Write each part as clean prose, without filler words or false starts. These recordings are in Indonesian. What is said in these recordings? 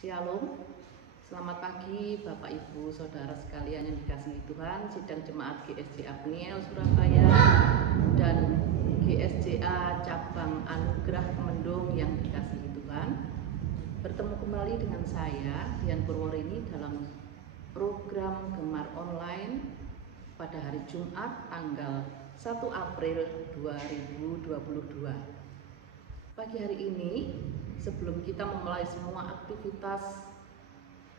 Shalom, selamat pagi Bapak Ibu Saudara sekalian yang dikasihi Tuhan. Sidang Jemaat GSJA Peniel Surabaya dan GSJA Cabang Anugerah Mendung yang dikasihi Tuhan, bertemu kembali dengan saya Dian Purworini dalam program Gemar Online pada hari Jumat tanggal 1 April 2022. Pagi hari ini, sebelum kita memulai semua aktivitas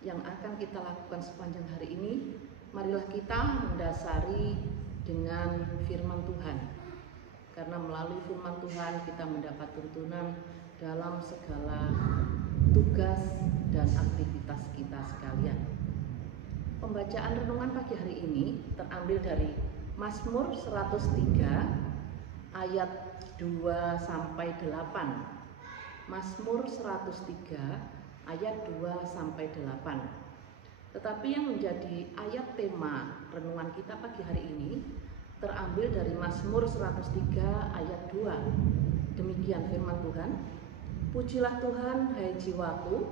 yang akan kita lakukan sepanjang hari ini, marilah kita mendasari dengan firman Tuhan. Karena melalui firman Tuhan kita mendapat tuntunan dalam segala tugas dan aktivitas kita sekalian. Pembacaan renungan pagi hari ini terambil dari Mazmur 103 ayat 2-8. Mazmur 103 ayat 2-8. Tetapi yang menjadi ayat tema renungan kita pagi hari ini terambil dari Mazmur 103 ayat 2. Demikian firman Tuhan, "Pujilah Tuhan, hai jiwaku,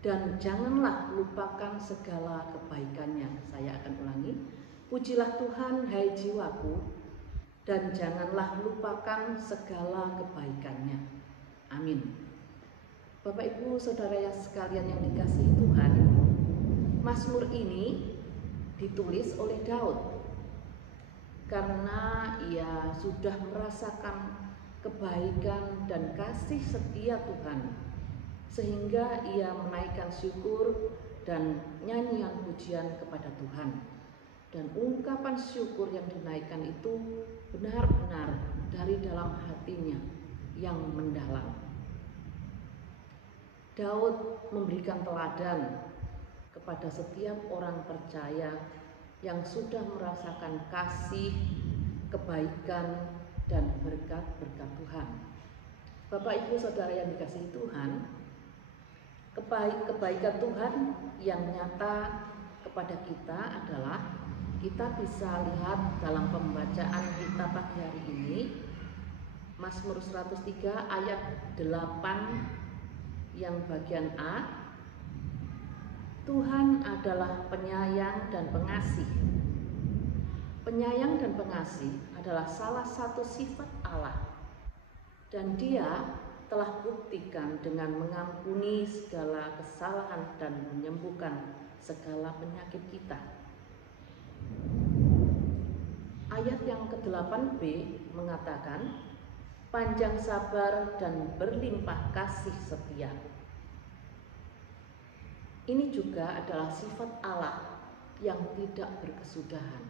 dan janganlah lupakan segala kebaikannya." Saya akan ulangi, "Pujilah Tuhan, hai jiwaku, dan janganlah lupakan segala kebaikannya." Amin. Bapak Ibu Saudara yang sekalian yang dikasihi Tuhan, Mazmur ini ditulis oleh Daud karena ia sudah merasakan kebaikan dan kasih setia Tuhan, sehingga ia menaikkan syukur dan nyanyian pujian kepada Tuhan. Dan ungkapan syukur yang dinaikkan itu benar-benar dari dalam hatinya yang mendalam. Daud memberikan teladan kepada setiap orang percaya yang sudah merasakan kasih, kebaikan, dan berkat-berkat Tuhan. Bapak Ibu Saudara yang dikasihi Tuhan, kebaikan Tuhan yang nyata kepada kita adalah kita bisa lihat dalam pembacaan kita pagi hari ini, Mazmur 103 ayat 8 yang bagian A. Tuhan adalah penyayang dan pengasih. Penyayang dan pengasih adalah salah satu sifat Allah, dan Dia telah buktikan dengan mengampuni segala kesalahan dan menyembuhkan segala penyakit kita. Ayat yang ke-8b mengatakan, panjang sabar dan berlimpah kasih setia. Ini juga adalah sifat Allah yang tidak berkesudahan.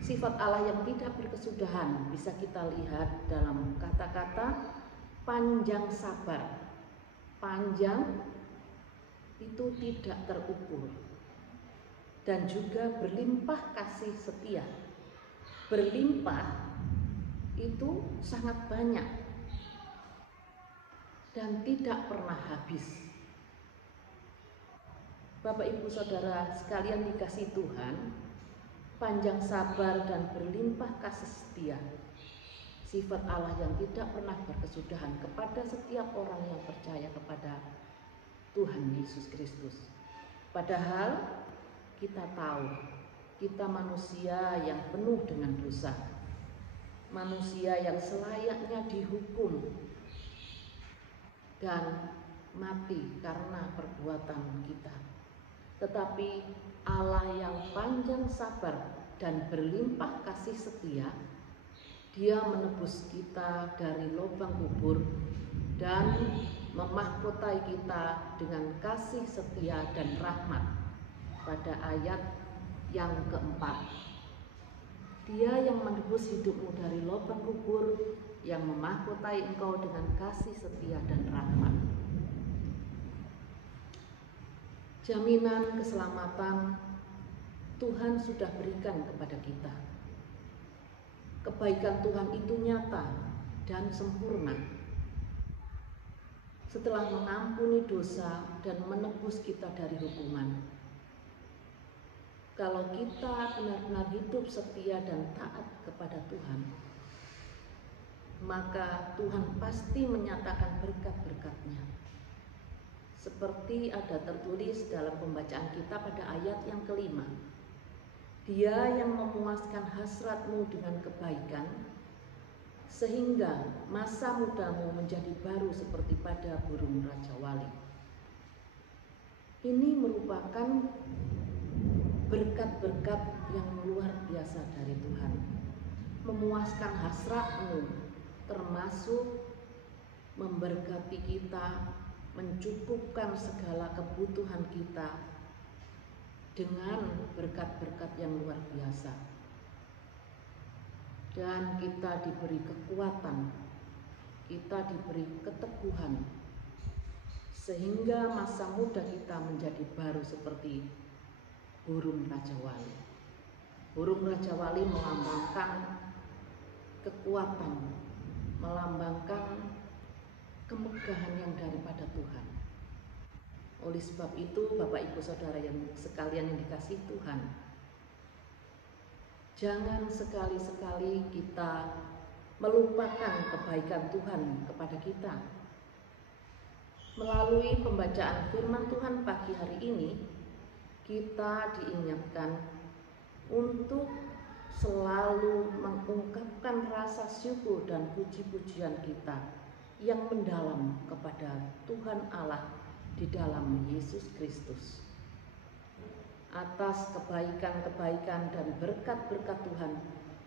Sifat Allah yang tidak berkesudahan bisa kita lihat dalam kata-kata panjang sabar. Panjang itu tidak terukur. Dan juga berlimpah kasih setia. Berlimpah itu sangat banyak dan tidak pernah habis. Bapak Ibu Saudara sekalian dikasihi Tuhan, panjang sabar dan berlimpah kasih setia, sifat Allah yang tidak pernah berkesudahan kepada setiap orang yang percaya kepada Tuhan Yesus Kristus. Padahal kita tahu kita manusia yang penuh dengan dosa, manusia yang selayaknya dihukum dan mati karena perbuatan kita. Tetapi Allah yang panjang sabar dan berlimpah kasih setia, Dia menebus kita dari lubang kubur dan memahkotai kita dengan kasih setia dan rahmat. Pada ayat yang keempat, Dia yang menebus hidupmu dari lubang kubur, yang memahkotai engkau dengan kasih setia dan rahmat. Jaminan keselamatan Tuhan sudah berikan kepada kita. Kebaikan Tuhan itu nyata dan sempurna. Setelah mengampuni dosa dan menebus kita dari hukuman, kalau kita benar-benar hidup setia dan taat kepada Tuhan, maka Tuhan pasti menyatakan berkat-berkat-Nya. seperti ada tertulis dalam pembacaan kita pada ayat yang kelima. Dia yang memuaskan hasratmu dengan kebaikan, sehingga masa mudamu menjadi baru seperti pada burung Raja Wali. Ini merupakan berkat-berkat yang luar biasa dari Tuhan. Memuaskan hasratmu, termasuk memberkati kita, mencukupkan segala kebutuhan kita dengan berkat-berkat yang luar biasa. Dan kita diberi kekuatan, kita diberi keteguhan, sehingga masa muda kita menjadi baru seperti burung Raja Wali. Burung Raja Wali melambangkan kekuatan, melambangkan kemegahan yang daripada Tuhan. Oleh sebab itu, Bapak Ibu Saudara yang sekalian yang dikasihi Tuhan, jangan sekali-sekali kita melupakan kebaikan Tuhan kepada kita. Melalui pembacaan firman Tuhan pagi hari ini, kita diingatkan untuk selalu mengungkapkan rasa syukur dan puji-pujian kita yang mendalam kepada Tuhan Allah di dalam Yesus Kristus, atas kebaikan-kebaikan dan berkat-berkat Tuhan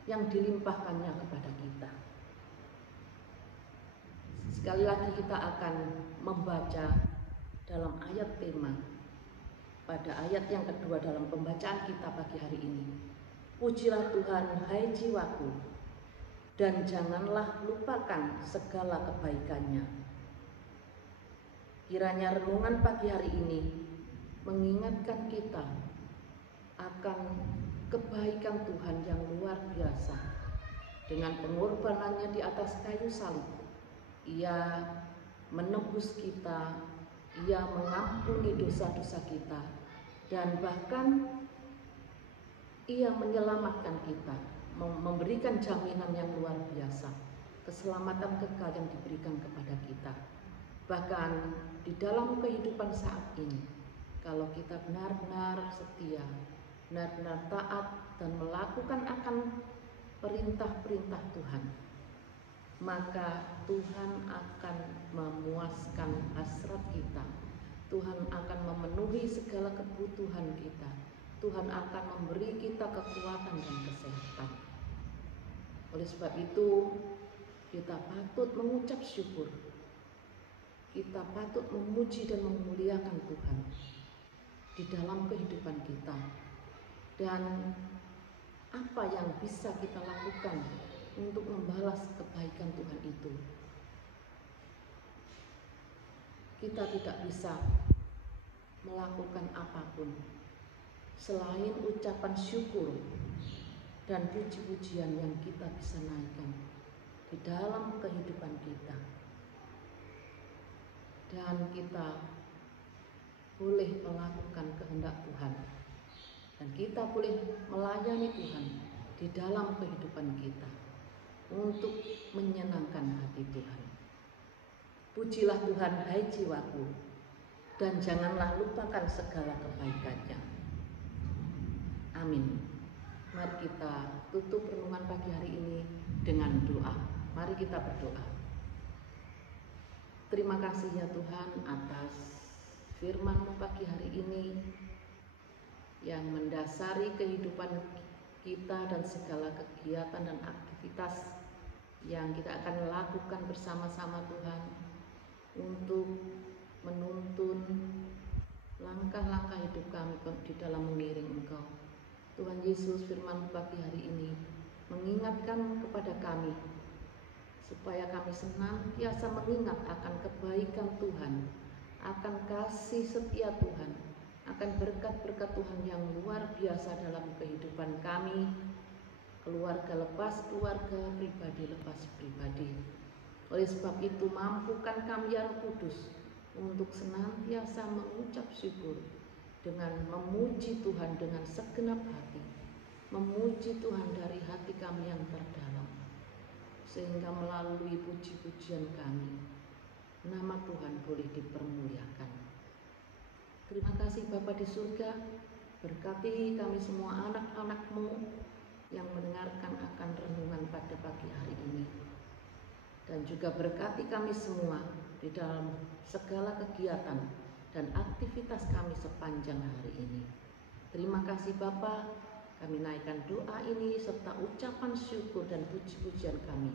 yang dilimpahkannya kepada kita. Sekali lagi kita akan membaca dalam ayat tema pada ayat yang kedua dalam pembacaan kita pagi hari ini. Pujilah Tuhan, hai jiwaku, dan janganlah lupakan segala kebaikannya. Kiranya renungan pagi hari ini mengingatkan kita akan kebaikan Tuhan yang luar biasa. Dengan pengorbanannya di atas kayu salib, Ia menebus kita, Ia mengampuni dosa-dosa kita, dan bahkan Ia menyelamatkan kita, memberikan jaminan yang luar biasa, keselamatan kekal yang diberikan kepada kita. Bahkan di dalam kehidupan saat ini, kalau kita benar-benar setia, benar-benar taat dan melakukan akan perintah-perintah Tuhan, maka Tuhan akan memuaskan hasrat kita. Tuhan akan memenuhi segala kebutuhan kita. Tuhan akan memberi kita kekuatan dan kesehatan. Oleh sebab itu, kita patut mengucap syukur. Kita patut memuji dan memuliakan Tuhan di dalam kehidupan kita. Dan apa yang bisa kita lakukan untuk membalas kebaikan Tuhan itu? Kita tidak bisa melakukan apapun selain ucapan syukur dan puji-pujian yang kita bisa naikkan di dalam kehidupan kita. Dan kita boleh melakukan kehendak Tuhan, dan kita boleh melayani Tuhan di dalam kehidupan kita untuk menyenangkan hati Tuhan. Pujilah Tuhan, hai jiwaku, dan janganlah lupakan segala kebaikannya. Amin. Mari kita tutup renungan pagi hari ini dengan doa. Mari kita berdoa. Terima kasih ya Tuhan atas firman-Mu pagi hari ini yang mendasari kehidupan kita dan segala kegiatan dan aktivitas yang kita akan lakukan bersama-sama Tuhan untuk menuntun langkah-langkah hidup kami di dalam mengiring Engkau. Tuhan Yesus, firman pagi hari ini mengingatkan kepada kami supaya kami senantiasa mengingat akan kebaikan Tuhan, akan kasih setia Tuhan, akan berkat-berkat Tuhan yang luar biasa dalam kehidupan kami, keluarga lepas keluarga, pribadi lepas pribadi. Oleh sebab itu, mampukan kami ya Roh Kudus untuk senantiasa mengucap syukur dengan memuji Tuhan dengan segenap hati, memuji Tuhan dari hati kami yang terdalam, sehingga melalui puji-pujian kami, nama Tuhan boleh dipermuliakan. Terima kasih Bapa di surga, berkati kami semua anak-anak-Mu yang mendengarkan akan renungan pada pagi hari ini. Dan juga berkati kami semua di dalam segala kegiatan dan aktivitas kami sepanjang hari ini. Terima kasih Bapa, kami naikkan doa ini serta ucapan syukur dan puji-pujian kami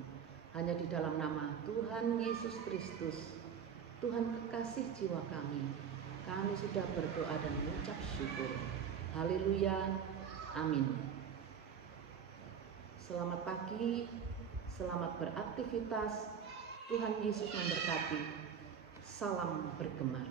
hanya di dalam nama Tuhan Yesus Kristus, Tuhan kekasih jiwa kami. Kami sudah berdoa dan mengucap syukur. Haleluya, amin. Selamat pagi, selamat beraktivitas. Tuhan Yesus memberkati. Salam bergema.